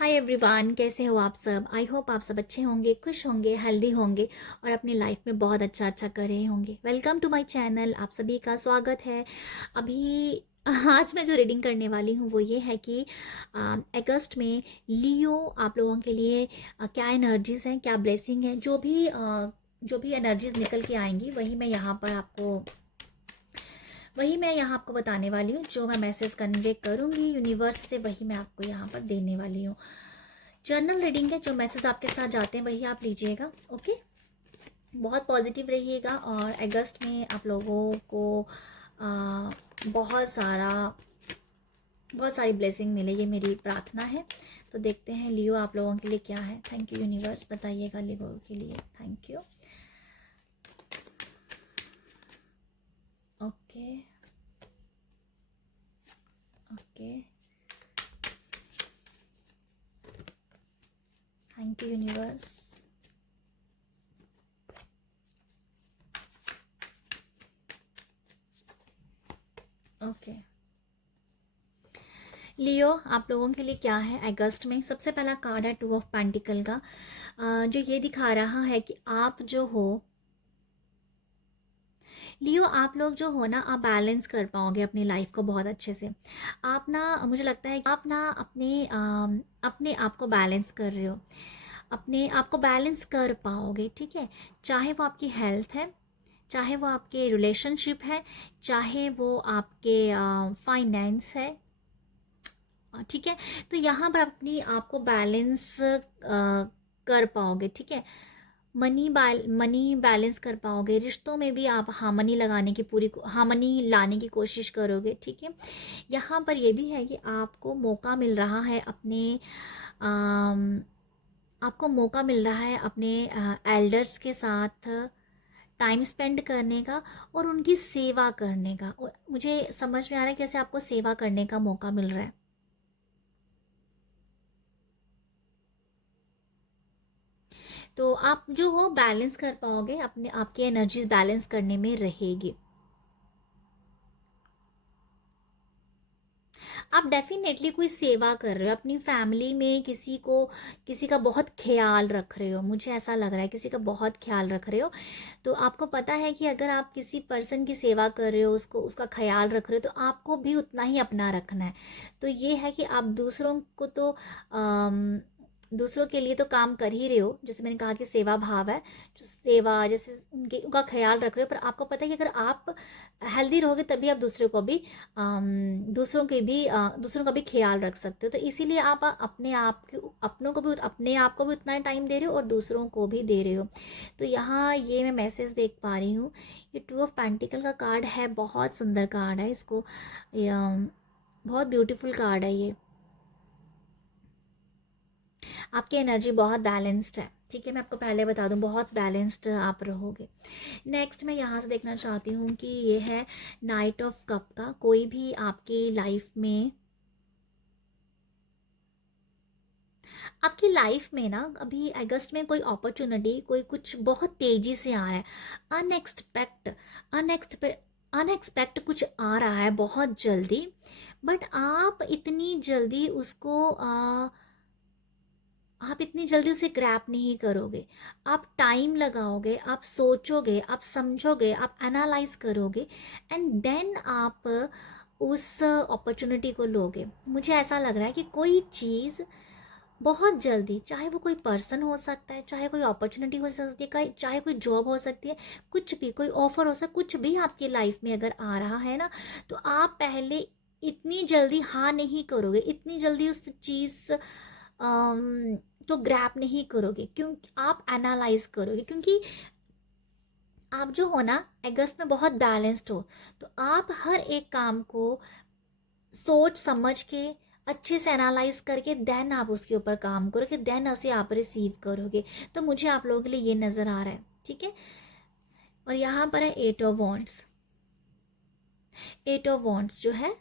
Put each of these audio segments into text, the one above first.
Hi everyone, कैसे हो आप सब। आई होप आप सब अच्छे होंगे, खुश होंगे, हेल्दी होंगे और अपनी लाइफ में बहुत अच्छा अच्छा कर रहे होंगे। वेलकम टू माय चैनल, आप सभी का स्वागत है। अभी आज मैं जो रीडिंग करने वाली हूँ वो ये है कि अगस्त में लियो आप लोगों के लिए क्या एनर्जीज हैं, क्या ब्लेसिंग है। जो भी एनर्जीज निकल के आएंगी वही मैं यहाँ आपको बताने वाली हूँ। जो मैं मैसेज कन्वे करूँगी यूनिवर्स से वही मैं आपको यहाँ पर देने वाली हूँ। जर्नल रीडिंग है, जो मैसेज आपके साथ जाते हैं वही आप लीजिएगा। ओके, बहुत पॉजिटिव रहिएगा और अगस्त में आप लोगों को बहुत सारी ब्लेसिंग मिले, ये मेरी प्रार्थना है। तो देखते हैं लियो आप लोगों के लिए क्या है। थैंक यू यूनिवर्स, बताइएगा लियो के लिए। Thank you. Okay okay, thank you universe. Okay Leo आप लोगों के लिए क्या है अगस्त में। सबसे पहला कार्ड है 2 ऑफ पेंटिकल का, जो ये दिखा रहा है कि आप जो हो लियो, आप लोग जो हो ना, आप बैलेंस कर पाओगे अपनी लाइफ को बहुत अच्छे से। आप ना, मुझे लगता है कि आप ना अपने आप को बैलेंस कर रहे हो, अपने आप को बैलेंस कर पाओगे। ठीक है, चाहे वो आपकी हेल्थ है, चाहे वो आपके रिलेशनशिप है, चाहे वो आपके फाइनेंस है। ठीक है, तो यहाँ पर अपनी आपको बैलेंस कर पाओगे। ठीक है, मनी बैलेंस कर पाओगे। रिश्तों में भी आप हार्मनी लाने की कोशिश करोगे। ठीक है, यहाँ पर ये भी है कि आपको मौका मिल रहा है अपने एल्डर्स के साथ टाइम स्पेंड करने का और उनकी सेवा करने का। और मुझे समझ में आ रहा है कैसे आपको सेवा करने का मौका मिल रहा है। तो आप जो हो बैलेंस कर पाओगे, अपने आपकी एनर्जीज बैलेंस करने में रहेगी। आप डेफिनेटली कोई सेवा कर रहे हो, अपनी फैमिली में किसी का बहुत ख्याल रख रहे हो। मुझे ऐसा लग रहा है किसी का बहुत ख्याल रख रहे हो। तो आपको पता है कि अगर आप किसी पर्सन की सेवा कर रहे हो, उसका ख्याल रख रहे हो, तो आपको भी उतना ही अपना रखना है। तो ये है कि आप दूसरों के लिए तो काम कर ही रहे हो, जैसे मैंने कहा कि सेवा भाव है। जो सेवा जैसे उनका ख्याल रख रहे हो, पर आपको पता है कि अगर आप हेल्दी रहोगे तभी आप दूसरों का भी ख्याल रख सकते हो। तो इसीलिए आप अपने आप को भी उतना टाइम दे रहे हो और दूसरों को भी दे रहे हो। तो यहाँ ये मैं मैसेज देख पा रही हूँ। ये 2 ऑफ पेंटिकल का कार्ड है, बहुत सुंदर कार्ड है। बहुत ब्यूटीफुल कार्ड है ये। आपकी एनर्जी बहुत बैलेंस्ड है। ठीक है, मैं आपको पहले बता दूं, बहुत बैलेंस्ड आप रहोगे। नेक्स्ट मैं यहाँ से देखना चाहती हूँ कि ये है नाइट ऑफ कप का। कोई भी आपकी लाइफ में ना अभी अगस्त में कोई अपॉर्चुनिटी, कोई कुछ बहुत तेजी से आ रहा है। अनएक्सपेक्ट अनएक्सपेक्ट कुछ आ रहा है बहुत जल्दी। बट आप इतनी जल्दी उसे ग्रैप नहीं करोगे। आप टाइम लगाओगे, आप सोचोगे, आप समझोगे, आप एनालाइज करोगे एंड देन आप उस अपॉर्चुनिटी को लोगे। मुझे ऐसा लग रहा है कि कोई चीज़ बहुत जल्दी, चाहे वो कोई पर्सन हो सकता है, चाहे कोई अपॉर्चुनिटी हो सकती है, चाहे कोई जॉब हो सकती है, कुछ भी, कोई ऑफर हो सकता है, कुछ भी आपकी लाइफ में अगर आ रहा है ना, तो आप पहले इतनी जल्दी हाँ नहीं करोगे, इतनी जल्दी उस चीज़ तो ग्रैप नहीं करोगे। क्यों? आप एनालाइज करोगे, क्योंकि आप जो हो ना अगस्त में बहुत बैलेंस्ड हो। तो आप हर एक काम को सोच समझ के, अच्छे से एनालाइज करके देन आप उसके ऊपर काम करोगे, देन उसे आप रिसीव करोगे। तो मुझे आप लोगों के लिए ये नज़र आ रहा है। ठीक है, और यहाँ पर है 8 ऑफ वॉन्ड्स। 8 ऑफ वॉन्ड्स जो है,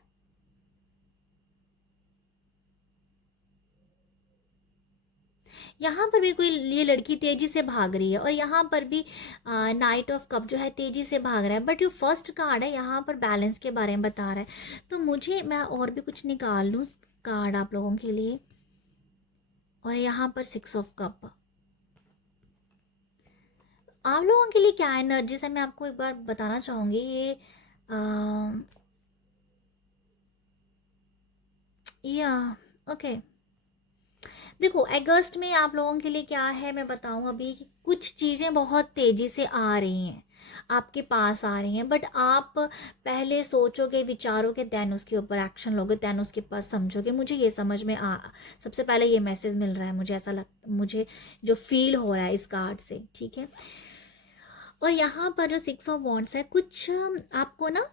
यहाँ पर भी कोई ये लड़की तेजी से भाग रही है और यहाँ पर भी नाइट ऑफ कप जो है तेजी से भाग रहा है। बट जो फर्स्ट कार्ड है यहाँ पर बैलेंस के बारे में बता रहा है। तो मैं और भी कुछ निकाल लूँ कार्ड आप लोगों के लिए। और यहाँ पर 6 ऑफ कप। आप लोगों के लिए क्या एनर्जी है मैं आपको एक बार बताना चाहूँगी। ये या ओके, देखो अगस्त में आप लोगों के लिए क्या है मैं बताऊं अभी कि कुछ चीज़ें बहुत तेज़ी से आ रही हैं, आपके पास आ रही हैं, बट आप पहले सोचोगे विचारोगे देन उसके ऊपर एक्शन लोगे, देन उसके पास समझोगे। मुझे ये समझ में सबसे पहले ये मैसेज मिल रहा है, मुझे ऐसा मुझे जो फील हो रहा है इस कार्ड से, ठीक है। और यहाँ पर जो 6 ऑफ वॉन्ड्स है, कुछ आपको ना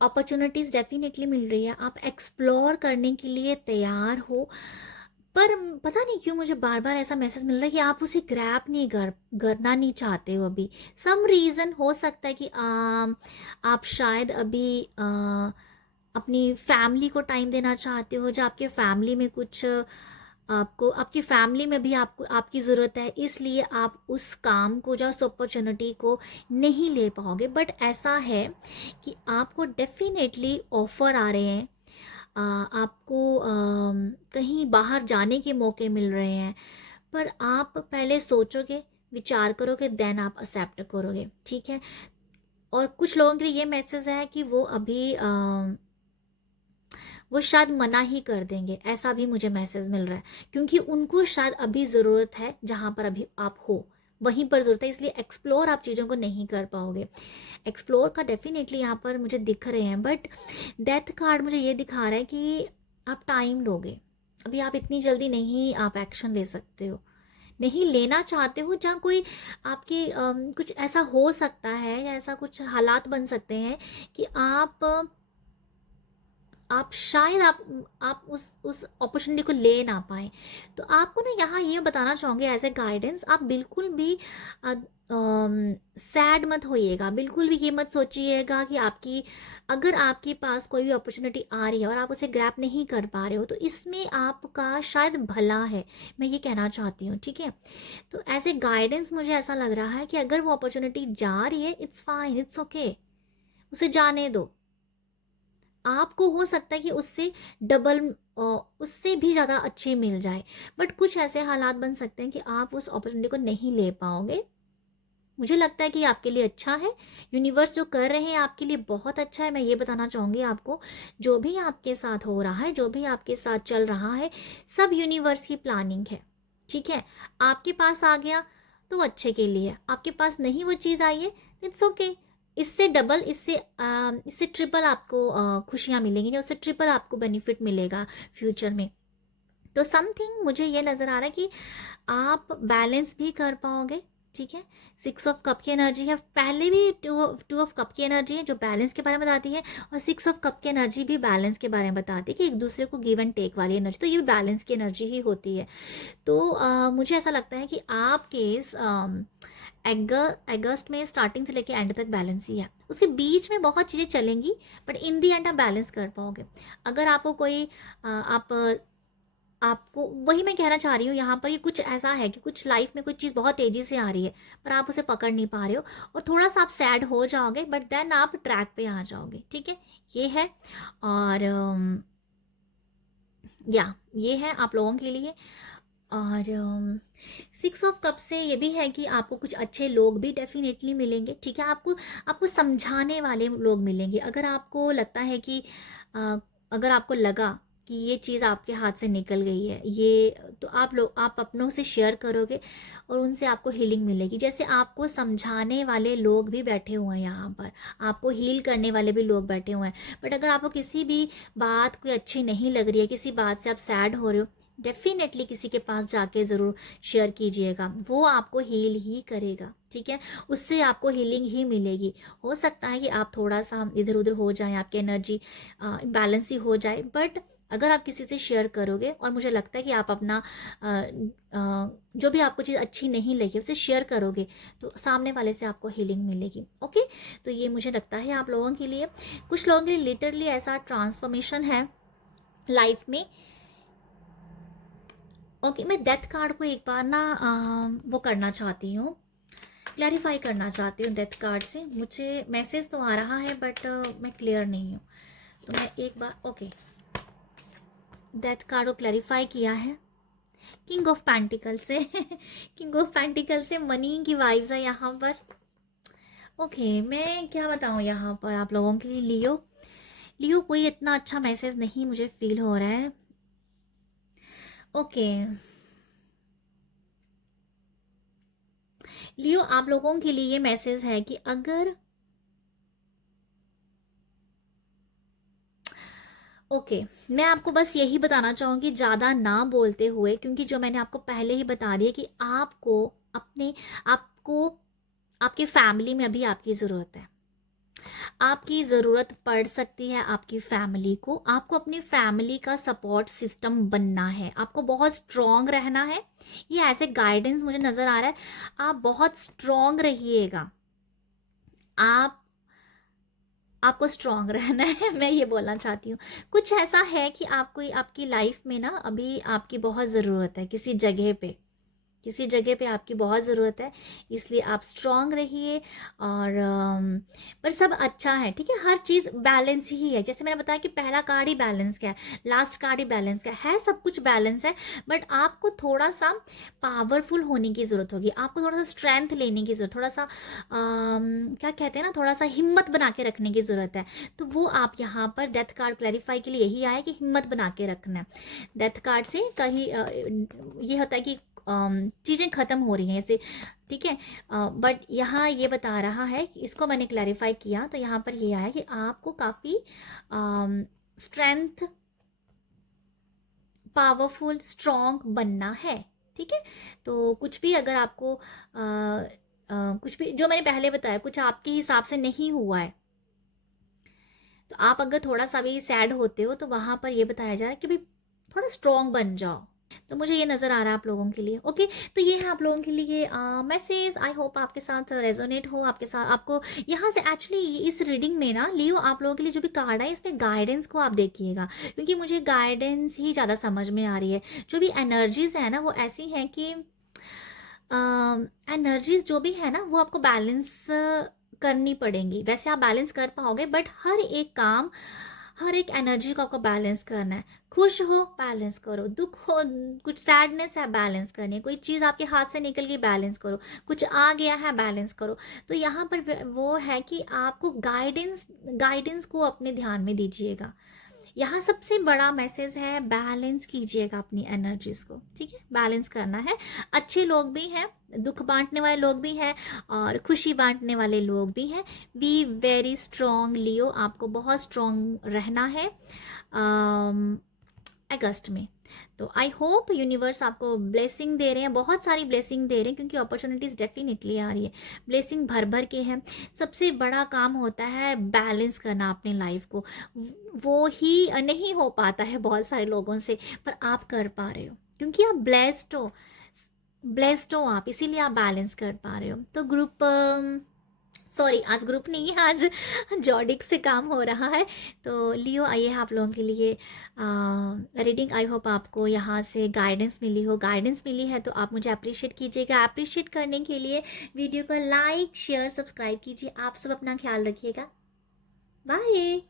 अपॉर्चुनिटीज़ डेफिनेटली मिल रही है, आप एक्सप्लोर करने के लिए तैयार हो, पर पता नहीं क्यों मुझे बार बार ऐसा मैसेज मिल रहा है कि आप उसे ग्रैब नहीं करना नहीं चाहते हो अभी। सम रीज़न हो सकता है कि आप शायद अभी अपनी फैमिली को टाइम देना चाहते हो, जो आपके फैमिली में कुछ आपको आपकी फैमिली में भी आपको आपकी ज़रूरत है, इसलिए आप उस काम को जो उस अपॉर्चुनिटी को नहीं ले पाओगे। बट ऐसा है कि आपको डेफिनेटली ऑफ़र आ रहे हैं, आपको कहीं बाहर जाने के मौके मिल रहे हैं, पर आप पहले सोचोगे विचार करोगे देन आप एक्सेप्ट करोगे, ठीक है। और कुछ लोगों के लिए ये मैसेज है कि वो अभी वो शायद मना ही कर देंगे, ऐसा भी मुझे मैसेज मिल रहा है, क्योंकि उनको शायद अभी ज़रूरत है जहाँ पर अभी आप हो वहीं पर ज़रूरत है, इसलिए एक्सप्लोर आप चीज़ों को नहीं कर पाओगे। एक्सप्लोर का डेफिनेटली यहाँ पर मुझे दिख रहे हैं, बट डेथ कार्ड मुझे ये दिखा रहा है कि आप टाइम लोगे, अभी आप इतनी जल्दी नहीं आप एक्शन ले सकते हो, नहीं लेना चाहते हो, जहाँ कोई आपके कुछ ऐसा हो सकता है या ऐसा कुछ हालात बन सकते हैं कि आप शायद आप उस अपॉर्चुनिटी को ले ना पाए। तो आपको ना यहाँ ये बताना चाहूँगी एज ए गाइडेंस, आप बिल्कुल भी सैड मत होइएगा, बिल्कुल भी ये मत सोचिएगा कि अगर आपके पास कोई भी अपॉर्चुनिटी आ रही है और आप उसे ग्रैब नहीं कर पा रहे हो, तो इसमें आपका शायद भला है, मैं ये कहना चाहती हूँ, ठीक है। तो एज ए गाइडेंस मुझे ऐसा लग रहा है कि अगर वो अपॉर्चुनिटी जा रही है, इट्स फाइन, इट्स ओके, उसे जाने दो। आपको हो सकता है कि उससे डबल उससे भी ज़्यादा अच्छे मिल जाए, बट कुछ ऐसे हालात बन सकते हैं कि आप उस अपॉर्चुनिटी को नहीं ले पाओगे। मुझे लगता है कि आपके लिए अच्छा है, यूनिवर्स जो कर रहे हैं आपके लिए बहुत अच्छा है। मैं ये बताना चाहूँगी आपको, जो भी आपके साथ हो रहा है, जो भी आपके साथ चल रहा है, सब यूनिवर्स की प्लानिंग है, ठीक है। आपके पास आ गया तो अच्छे के लिए, आपके पास नहीं वो चीज़ आई है, इट्स ओके। इससे डबल, इससे ट्रिपल आपको खुशियाँ मिलेंगी, उससे ट्रिपल आपको बेनिफिट मिलेगा फ्यूचर में। तो समथिंग मुझे ये नज़र आ रहा है कि आप बैलेंस भी कर पाओगे, ठीक है। 6 ऑफ कप की एनर्जी है, पहले भी टू ऑफ कप की एनर्जी है जो बैलेंस के बारे में बताती है, और 6 ऑफ कप की एनर्जी भी बैलेंस के बारे में बताती है कि एक दूसरे को गिव एंड टेक वाली एनर्जी, तो ये भी बैलेंस की एनर्जी ही होती है। तो मुझे ऐसा लगता है कि आपके इस अगस्त में स्टार्टिंग से लेके एंड तक बैलेंस ही है, उसके बीच में बहुत चीज़ें चलेंगी, बट इन दी एंड आप बैलेंस कर पाओगे। अगर आपको कोई आप आपको वही मैं कहना चाह रही हूँ यहाँ पर, ये कुछ ऐसा है कि कुछ लाइफ में कुछ चीज़ बहुत तेज़ी से आ रही है पर आप उसे पकड़ नहीं पा रहे हो, और थोड़ा सा आप सैड हो जाओगे, बट देन आप ट्रैक पे आ जाओगे, ठीक है। ये है, और या ये है आप लोगों के लिए। और 6 ऑफ कप से ये भी है कि आपको कुछ अच्छे लोग भी डेफिनेटली मिलेंगे, ठीक है। आपको आपको समझाने वाले लोग मिलेंगे। अगर आपको लगता है कि अगर आपको लगा कि ये चीज़ आपके हाथ से निकल गई है, ये तो आप अपनों से शेयर करोगे और उनसे आपको हीलिंग मिलेगी। जैसे आपको समझाने वाले लोग भी बैठे हुए हैं यहाँ पर, आपको हील करने वाले भी लोग बैठे हुए हैं, बट अगर आपको किसी भी बात कोई अच्छी नहीं लग रही है, किसी बात से आप सैड हो रहे हो, डेफिनेटली किसी के पास जाके ज़रूर शेयर कीजिएगा, वो आपको हील ही करेगा, ठीक है। उससे आपको हीलिंग ही मिलेगी। हो सकता है कि आप थोड़ा सा इधर उधर हो जाए, आपकी एनर्जी बैलेंस ही हो जाए, बट अगर आप किसी से शेयर करोगे और मुझे लगता है कि आप अपना जो भी आपको चीज़ अच्छी नहीं लगी उसे शेयर करोगे, तो सामने वाले से आपको हीलिंग मिलेगी, ओके। तो ये मुझे लगता है आप लोगों के लिए, कुछ लोगों के लिए लिटरली ऐसा ट्रांसफॉर्मेशन है लाइफ में। ओके, मैं डेथ कार्ड को एक बार ना वो करना चाहती हूँ, क्लैरिफाई करना चाहती हूँ डेथ कार्ड से। मुझे मैसेज तो आ रहा है बट मैं क्लियर नहीं हूँ, तो मैं एक बार ओके डेथ कार्ड को क्लैरिफाई किया है। किंग ऑफ पेंटिकल से किंग ऑफ पेंटिकल से मनी की वाइब्स है यहाँ पर। ओके, मैं क्या बताऊँ यहाँ पर आप लोगों के लिए। लियो, लियो कोई इतना अच्छा मैसेज नहीं मुझे फील हो रहा है। ओके लियो, आप लोगों के लिए ये मैसेज है कि अगर ओके मैं आपको बस यही बताना चाहूँगी ज़्यादा ना बोलते हुए, क्योंकि जो मैंने आपको पहले ही बता दिया कि आपको आपके फैमिली में अभी आपकी ज़रूरत है। आपकी ज़रूरत पड़ सकती है आपकी फैमिली को। आपको अपनी फैमिली का सपोर्ट सिस्टम बनना है, आपको बहुत स्ट्रॉन्ग रहना है। ये ऐसे गाइडेंस मुझे नज़र आ रहा है, आप बहुत स्ट्रॉन्ग रहिएगा। आपको स्ट्रॉन्ग रहना है मैं ये बोलना चाहती हूँ। कुछ ऐसा है कि आपको आपकी लाइफ में ना अभी आपकी बहुत ज़रूरत है किसी जगह पे आपकी बहुत ज़रूरत है, इसलिए आप स्ट्रॉन्ग रहिए। और पर सब अच्छा है, ठीक है। हर चीज़ बैलेंस ही है। जैसे मैंने बताया कि पहला कार्ड ही बैलेंस का है, लास्ट कार्ड ही बैलेंस का है, सब कुछ बैलेंस है। बट आपको थोड़ा सा पावरफुल होने की ज़रूरत होगी, आपको थोड़ा सा स्ट्रेंथ लेने की ज़रूरत, थोड़ा सा क्या कहते हैं ना, थोड़ा सा हिम्मत बना के रखने की ज़रूरत है। तो वो आप यहाँ पर डेथ कार्ड क्लैरिफाई के लिए यही आया कि हिम्मत बना के रखना है। डेथ कार्ड से कहीं ये होता है कि चीज़ें ख़त्म हो रही हैं ऐसे, ठीक है। बट यहाँ ये बता रहा है कि इसको मैंने क्लैरिफाई किया तो यहाँ पर ये आया कि आपको काफ़ी स्ट्रेंथ, पावरफुल, स्ट्रॉन्ग बनना है, ठीक है। तो कुछ भी अगर आपको कुछ भी जो मैंने पहले बताया कुछ आपके हिसाब से नहीं हुआ है, तो आप अगर थोड़ा सा भी सैड होते हो तो वहाँ पर ये बताया जा रहा है कि भाई थोड़ा स्ट्रॉन्ग बन जाओ। तो मुझे ये नज़र आ रहा है आप लोगों के लिए। ओके, तो ये है आप लोगों के लिए मैसेज। आई होप आपके साथ रेजोनेट हो, आपके साथ आपको यहाँ से एक्चुअली इस रीडिंग में ना लियो आप लोगों के लिए जो भी कार्ड है इसमें गाइडेंस को आप देखिएगा, क्योंकि मुझे गाइडेंस ही ज़्यादा समझ में आ रही है। जो भी एनर्जीज है ना वो ऐसी हैं कि एनर्जीज जो भी है ना वो आपको बैलेंस करनी पड़ेंगी। वैसे आप बैलेंस कर पाओगे बट हर एक काम, हर एक एनर्जी को आपको बैलेंस करना है। खुश हो बैलेंस करो, दुख हो, कुछ सैडनेस है बैलेंस करनी है, कोई चीज़ आपके हाथ से निकल गई बैलेंस करो, कुछ आ गया है बैलेंस करो। तो यहाँ पर वो है कि आपको गाइडेंस को अपने ध्यान में दीजिएगा। यहाँ सबसे बड़ा मैसेज है बैलेंस कीजिएगा अपनी एनर्जीज को, ठीक है। बैलेंस करना है। अच्छे लोग भी हैं, दुख बांटने वाले लोग भी हैं और खुशी बांटने वाले लोग भी हैं। बी वेरी स्ट्रॉन्ग लियो, आपको बहुत स्ट्रॉन्ग रहना है अगस्त में। तो आई होप यूनिवर्स आपको ब्लेसिंग दे रहे हैं, बहुत सारी ब्लेसिंग दे रहे हैं, क्योंकि अपॉर्चुनिटीज़ डेफिनेटली आ रही है, ब्लेसिंग भर भर के हैं। सबसे बड़ा काम होता है बैलेंस करना अपने लाइफ को, वो ही नहीं हो पाता है बहुत सारे लोगों से, पर आप कर पा रहे हो क्योंकि आप ब्लेस्ड हो आप, इसीलिए आप बैलेंस कर पा रहे हो। तो ग्रुप सॉरी आज ग्रुप नहीं है, आज जॉडिक्स पे काम हो रहा है। तो लियो आइए आप लोगों के लिए रीडिंग। आई होप आपको यहाँ से गाइडेंस मिली हो, गाइडेंस मिली है तो आप मुझे अप्रिशिएट कीजिएगा। अप्रिशिएट करने के लिए वीडियो को लाइक शेयर सब्सक्राइब कीजिए। आप सब अपना ख्याल रखिएगा, बाय।